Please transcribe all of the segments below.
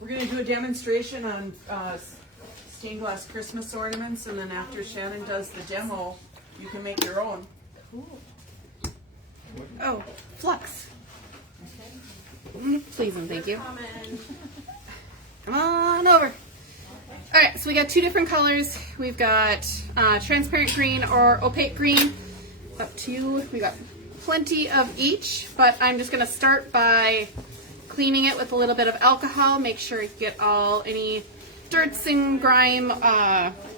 We're going to do a demonstration on stained glass Christmas ornaments, and then after Shannon does the demo, you can make your own. Cool. Oh, flux. Please and thank you. Come on over. All right, so we got two different colors. We've got transparent green or opaque green. Up to you. We got plenty of each, but I'm just gonna start by cleaning it with a little bit of alcohol. Make sure you get all any dirts and grime,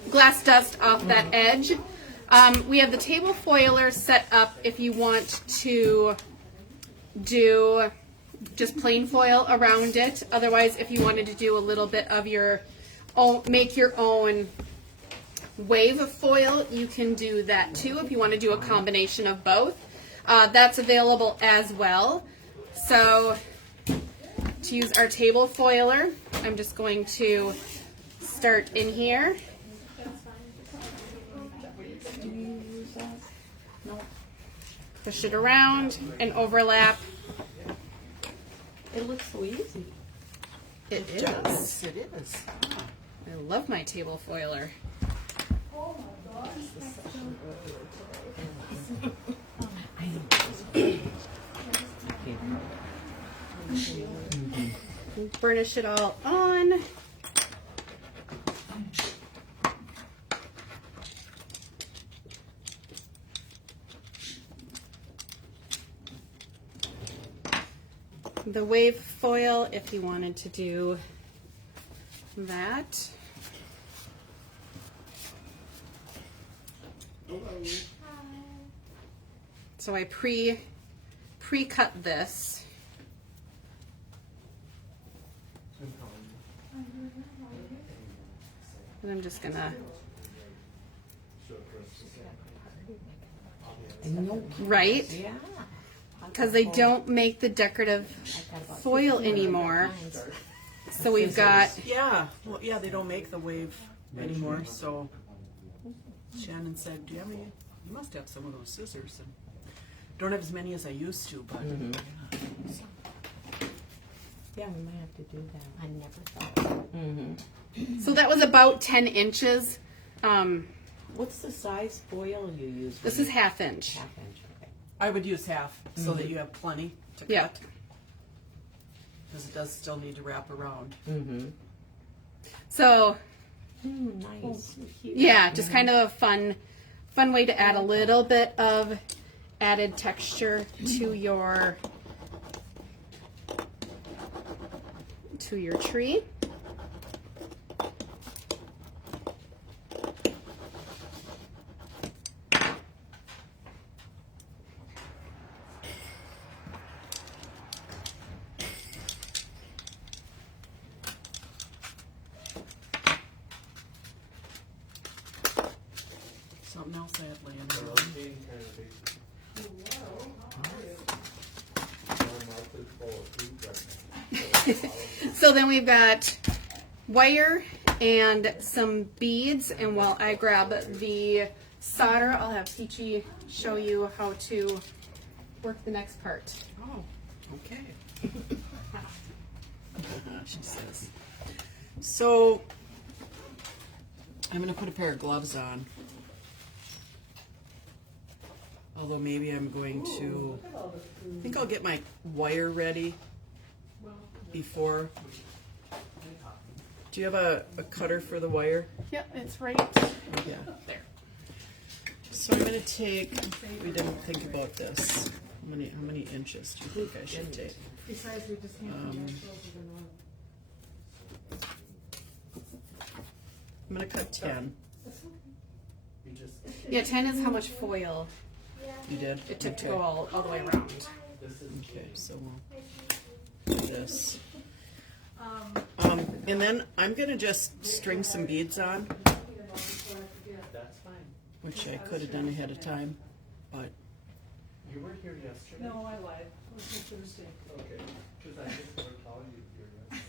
glass dust off that edge. We have the table foiler set up if you want to do just plain foil around it. Otherwise, if you wanted to do a little bit of your own, make your own wave of foil, you can do that too if you want to do a combination of both. That's available as well. So to use our table foiler, I'm just going to start in here. Push it around and overlap. It looks so easy. It is. It is. I love my table foiler. Oh my gosh. Burnish it all on. The wave foil, if you wanted to do that. So I pre-cut this. And I'm just gonna right, Yeah. because they don't make the decorative foil anymore. So we've got, Yeah, well, yeah, they don't make the wave anymore, so Shannon said, do you have any? You must have some of those scissors. And don't have as many as I used to, but Yeah, we might have to do that. I never thought. so that was about 10 inches. What's the size foil you use? This is 1/2 inch. 1/2 inch. Okay. I would use half so that you have plenty to Yeah. cut. Because it does still need to wrap around. So Nice. yeah, just kind of a fun way to add a little bit of added texture to your tree. Something else I had laying around. So then we've got wire and some beads, and while I grab the solder, I'll have Peachy show you how to work the next part. Oh, okay. She says. So, I'm going to put a pair of gloves on. Although maybe I'm going to, I think I'll get my wire ready before. Do you have a cutter for the wire? Yep, it's right Yeah. there. So I'm going to take, we didn't think about this. How many inches do you think I should take? Besides, we just can't I'm going to cut 10. Yeah, 10 is how much foil You did? it took to Okay. go all the way around. Okay, so we'll do this. And then I'm going to just string some beads on, which I could have done ahead of time, but You were here yesterday? No, I lied. It was Thursday. Okay, because I just recall you here yesterday.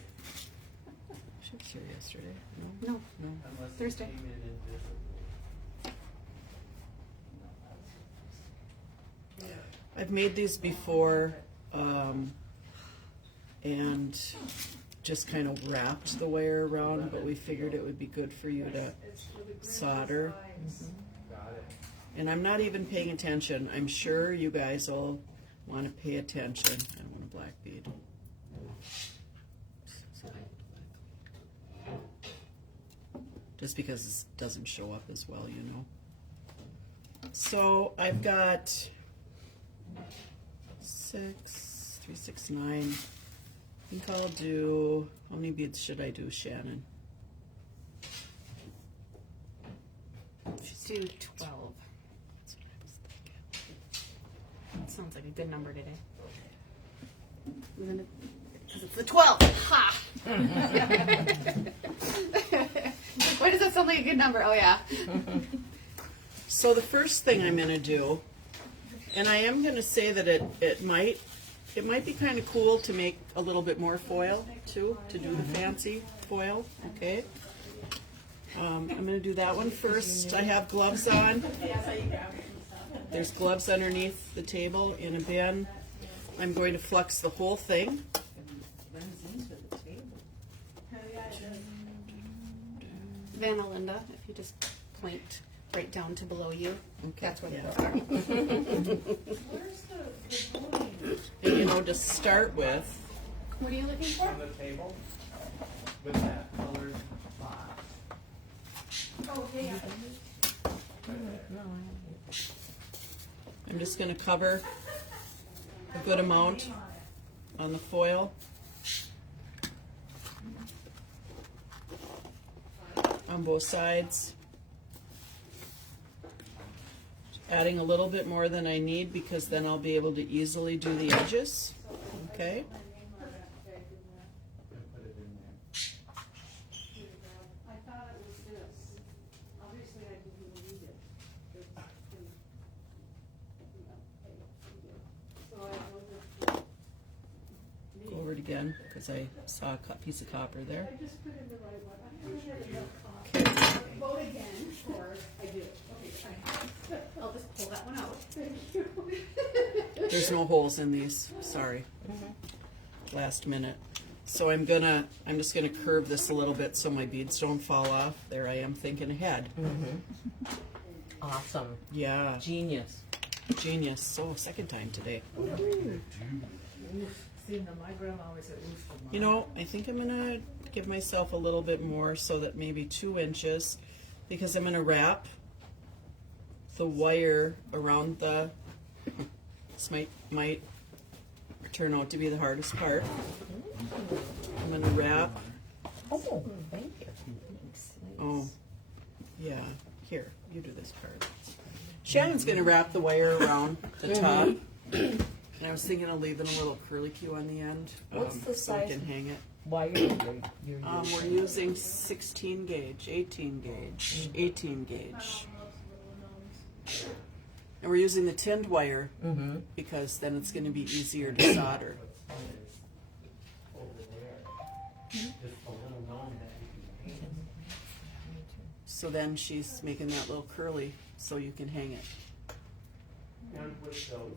she was here yesterday. No, No? Unless you Thursday. came in invisible. I've made these before, and just kind of wrapped the wire around, but we figured it would be good for you to solder. And I'm not even paying attention. I'm sure you guys will want to pay attention. I don't want a black bead. Just because it doesn't show up as well, you know. So I've got 6, 3, 6, 9. I think I'll do, how many beads should I do, Shannon? Just do 12. That sounds like a good number today. Because it's the 12. Ha! Why does that sound like a good number? Oh, yeah. So the first thing I'm going to do, and I am going to say that it might be kind of cool to make a little bit more foil too, to do the fancy foil, okay? I'm going to do that one first. I have gloves on. There's gloves underneath the table in a bin. I'm going to flux the whole thing. Vanna Linda, if you just point right down to below you. Okay. That's where the Yeah. girls are. And you know, to start with, What are you looking for? On the table with that colored box. Oh, yeah. I'm just going to cover a good amount on the foil. On both sides. Adding a little bit more than I need because then I'll be able to easily do the edges. Okay. Go over it again because I saw a piece of copper there. Vote again, or I do. Okay, fine. I'll just pull that one out. Thank you. There's no holes in these. Sorry. Last minute. So I'm just gonna curve this a little bit so my beads don't fall off. There I am thinking ahead. Awesome. Yeah. Genius. Genius. So second time today. See, now my grandma always said, oof, for You know, I think I'm gonna give myself a little bit more so that maybe 2 inches, because I'm gonna wrap the wire around the. This might turn out to be the hardest part. I'm gonna wrap. Oh, thank you. Oh, yeah. Here, you do this part. Shannon's gonna wrap the wire around the top. And I was thinking of leaving a little curlicue on the end. What's the so we size? can hang it. Why you're We're using 16 gauge, 18 gauge, 18 gauge. And we're using the tinned wire because then it's going to be easier to solder. So then she's making that little curly so you can hang it. And with those,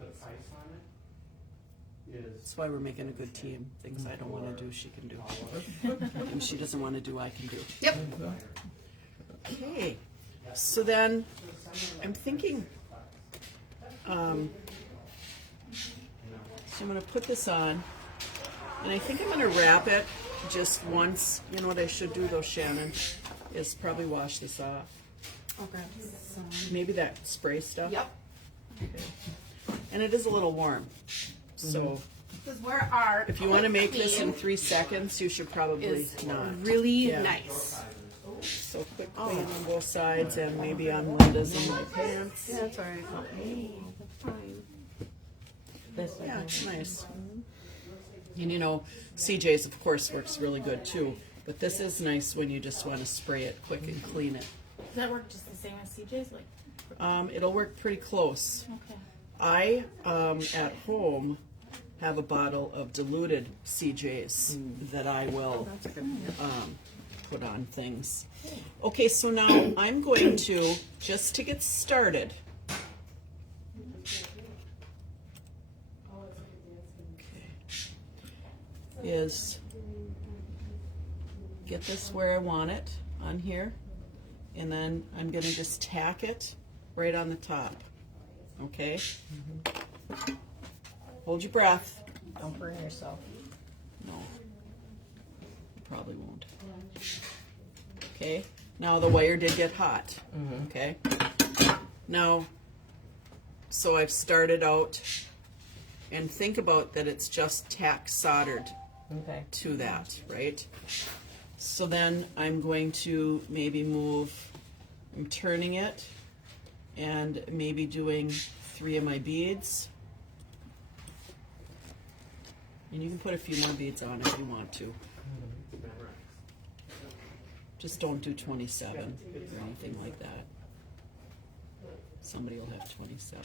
the price on it is. That's why we're making a good team. Things I don't want to do, she can do. And she doesn't want to do, I can do. Yep. Okay. So then I'm thinking, so I'm going to put this on, and I think I'm going to wrap it just once. You know what I should do though, Shannon, is probably wash this off. Okay. Maybe that spray stuff. Yep. And it is a little warm. So This is where our if you want to make this in 3 seconds, you should probably is not. really Yeah. nice. So quick clean on both sides and maybe on Linda's and my pants. Yeah, that's all right. That's fine. Yeah, it's nice. And you know, CJ's of course works really good too, but this is nice when you just want to spray it quick and clean it. Does that work just the same as CJ's? Like, It'll work pretty close. okay. I at home have a bottle of diluted CJ's that I will put on things. Okay, so now I'm going to, just to get started, is get this where I want it on here, and then I'm going to just tack it right on the top. Okay? Hold your breath. Don't burn yourself. No, you probably won't. Okay, now the wire did get hot. Okay, now, so I've started out, and think about that it's just tack soldered Okay. to that, right? So then I'm going to maybe move, I'm turning it, and maybe doing 3 of my beads. And you can put a few more beads on if you want to. Just don't do 27 or anything like that. Somebody will have 27.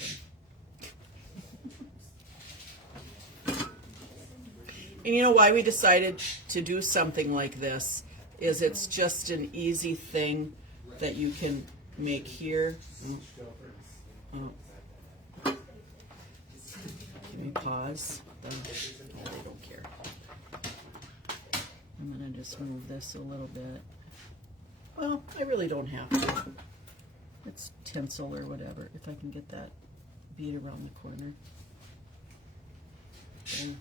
And you know why we decided to do something like this is it's just an easy thing that you can make here. Oh. Give me pause. No, they don't care. I'm gonna just move this a little bit. Well, I really don't have to. It's tinsel or whatever, if I can get that bead around the corner. Okay.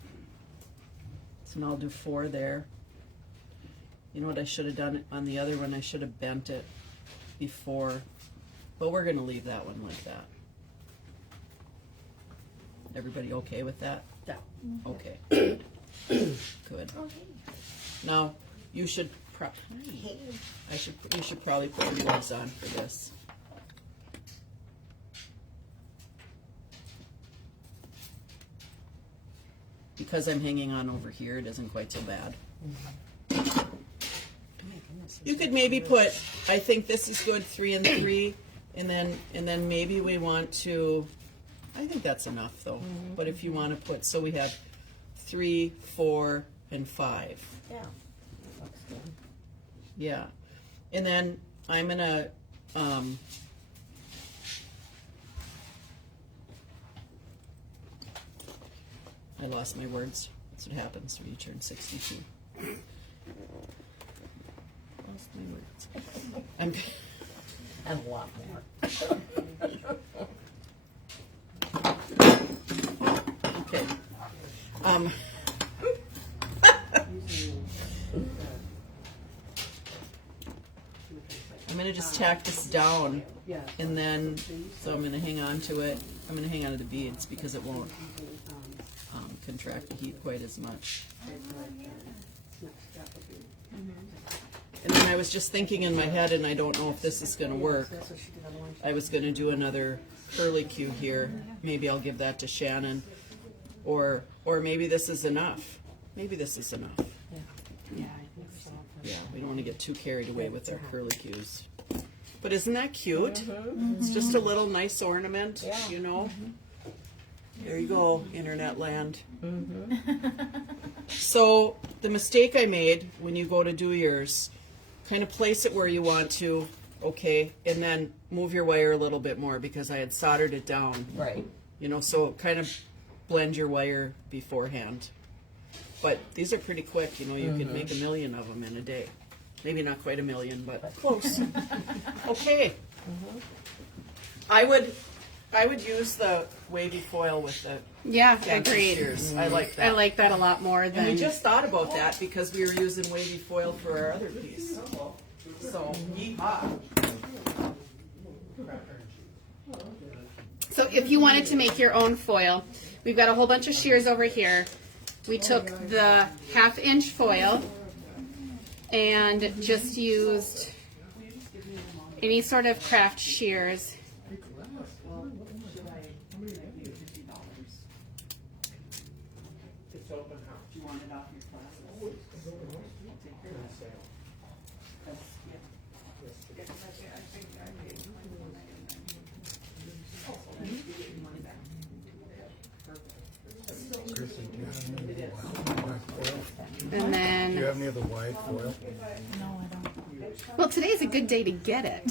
So now I'll do 4 there. You know what I should have done on the other one? I should have bent it before, but we're gonna leave that one like that. Everybody okay with that? Yeah. Okay. Good. Good. Now you should you should probably put your gloves on for this. Because I'm hanging on over here, it isn't quite so bad. You could maybe put, I think this is good, 3 and 3, and then maybe we want to, I think that's enough though. But if you want to put, so we have 3, 4, and 5. Yeah. Looks good. Yeah. And then I'm gonna I lost my words. That's what happens when you turn 62. Lost my words. I'm And a lot more. okay. I'm gonna just tack this down, and then so I'm gonna hang on to it. I'm gonna hang on to the beads because it won't contract the heat quite as much. And then I was just thinking in my head, and I don't know if this is gonna work. I was gonna do another curly cue here. Maybe I'll give that to Shannon, or maybe this is enough. Maybe this is enough. Yeah, we don't want to get too carried away with our curly cues. But isn't that cute? It's just a little nice ornament, you know? There you go, internet land. So the mistake I made when you go to do yours, kind of place it where you want to, okay, and then move your wire a little bit more because I had soldered it down. Right. You know, so kind of blend your wire beforehand. But these are pretty quick, you know, you could make 1 million of them in a day. Maybe not quite 1 million, but close. Okay. I would use the wavy foil with the Yeah, fancy agreed. shears. I like that. I like that a lot more And than. we just thought about that because we were using wavy foil for our other piece. So, yeehaw. So if you wanted to make your own foil, we've got a whole bunch of shears over here. We took the 1/2-inch foil and just used any sort of craft shears. Do you want it off your class? And Do you then, have any of the wide foil? No, I don't. well, today's a good day to get it.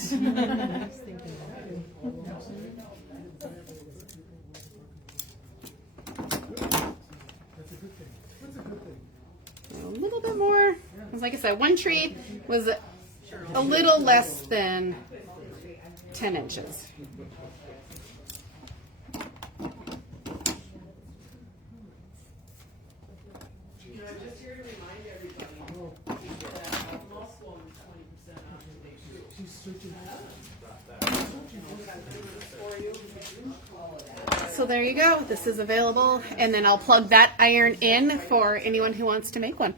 'Cause like I said, one tree was a little less than 10 inches. Just here to remind everybody that I'm also on 20% off today too. So there you go. This is available, and then I'll plug that iron in for anyone who wants to make one.